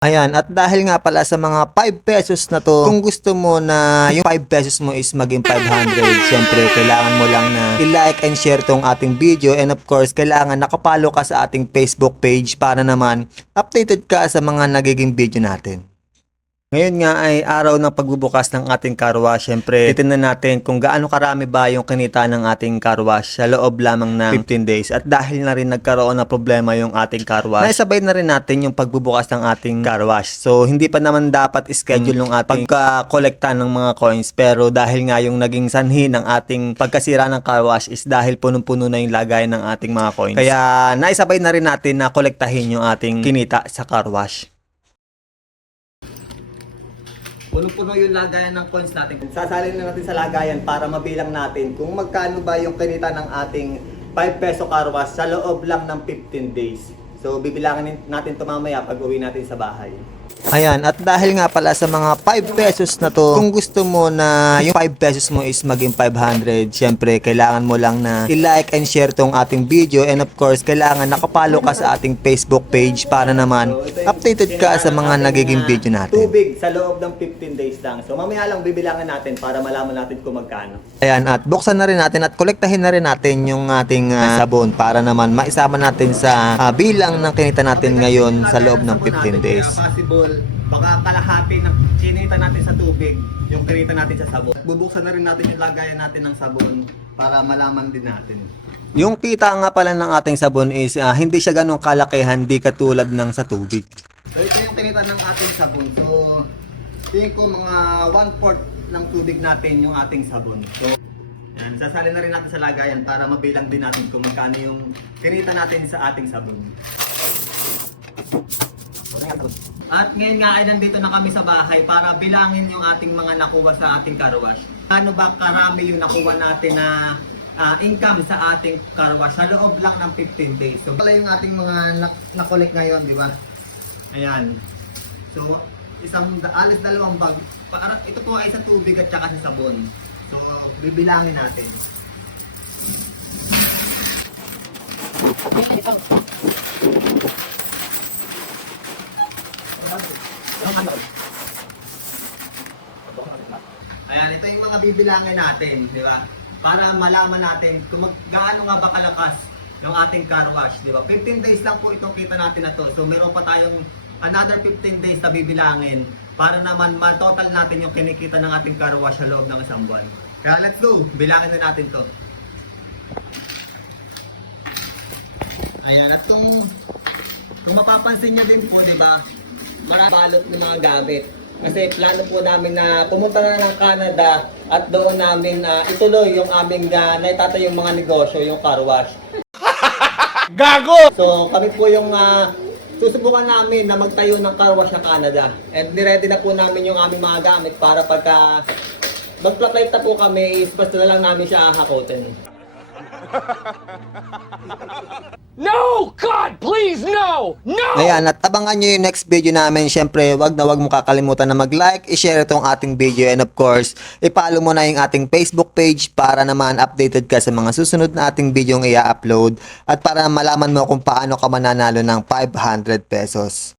Ayan, at dahil nga pala sa mga 5 pesos na to, kung gusto mo na yung 5 pesos mo is maging 500, syempre kailangan mo lang na i-like and share tong ating video, and of course, kailangan nakapalo ka sa ating Facebook page para naman updated ka sa mga nagiging video natin. Ngayon nga ay araw ng pagbubukas ng ating car wash. Siyempre, titingnan natin kung gaano karami ba yung kinita ng ating car wash sa loob lamang ng 15 days. At dahil na rin nagkaroon ng problema yung ating car wash, naisabay na rin natin yung pagbubukas ng ating car wash. So, hindi pa naman dapat schedule ng ating pagka-kolekta ng mga coins. Pero dahil nga yung naging sanhi ng ating pagkasira ng car wash is dahil punong-puno na yung lagayan ng ating mga coins. Kaya naisabay na rin natin na kolektahin yung ating kinita sa car wash. Punong-puno yung lagayan ng coins natin. Sasalin na natin sa lagayan para mabilang natin kung magkano ba yung kinita ng ating 5 peso car wash sa loob lang ng 15 days. So, bibilangin natin ito mamaya pag uwi natin sa bahay. Ayan, at dahil nga pala sa mga 5 pesos na to, kung gusto mo na yung 5 pesos mo is maging 500, syempre kailangan mo lang na i-like and share tong ating video, and of course, kailangan nakapalo ka sa ating Facebook page para naman updated ka sa mga nagiging video natin. Tubig sa loob ng 15 days lang. So mamaya lang bibilangan natin para malaman natin kung magkano. Ayan, at buksan na rin natin at kolektahin na rin natin yung ating sabon para naman maisama natin sa bilang ng kinita natin ngayon sa loob ng 15 days. Baka kalahati ng kinita natin sa tubig, yung kinita natin sa sabon. Bubuksan na rin natin yung lagayan natin ng sabon para malaman din natin. Yung kita nga pala ng ating sabon is hindi siya ganong kalakihan, di katulad ng sa tubig. So ito yung kinita ng ating sabon. So tingin ko mga 1/4 ng tubig natin yung ating sabon. So yan, sasali na rin natin sa lagayan para mabilang din natin kung magkano yung kinita natin sa ating sabon. At ngayon nga ay nandito na kami sa bahay para bilangin yung ating mga nakuha sa ating car wash. Ano ba karami yung nakuha natin na income sa ating car wash sa loob lang ng 15 days. So pala yung ating mga nakolek ngayon, di ba? Ayan. So alis dalawang bag. Ito po ay sa tubig at saka sa sabon. So bibilangin natin. Ayan, ito yung mga bibilangin natin, di ba? Para malaman natin kung gaano nga ba kalakas ng ating car wash, di ba? 15 days lang po itong kita natin na to. So meron pa tayong another 15 days na bibilangin para naman ma-total natin yung kinikita ng ating car wash sa loob ng isang buwan. Kaya let's go, bilangin na natin to. Ayan, at kung mapapansin nyo din po, di ba? Marabalot ng mga gamit. Kasi plano po namin na pumunta na ng Canada at doon namin ituloy yung aming naitatayo yung mga negosyo, yung car wash. Gago! So kami po yung susubukan namin na magtayo ng car wash sa Canada. And niready na po namin yung aming mga gamit para pagka mag-flight na po kami, is basta na lang namin siya hahakotin. No! God, please, no! No! Ayan, at abangan nyo yung next video namin. Siyempre, wag na wag mo kakalimutan na mag-like, i-share itong ating video, and of course, i-follow mo na yung ating Facebook page para naman updated ka sa mga susunod na ating video yung i-upload at para malaman mo kung paano ka mananalo ng 500 pesos.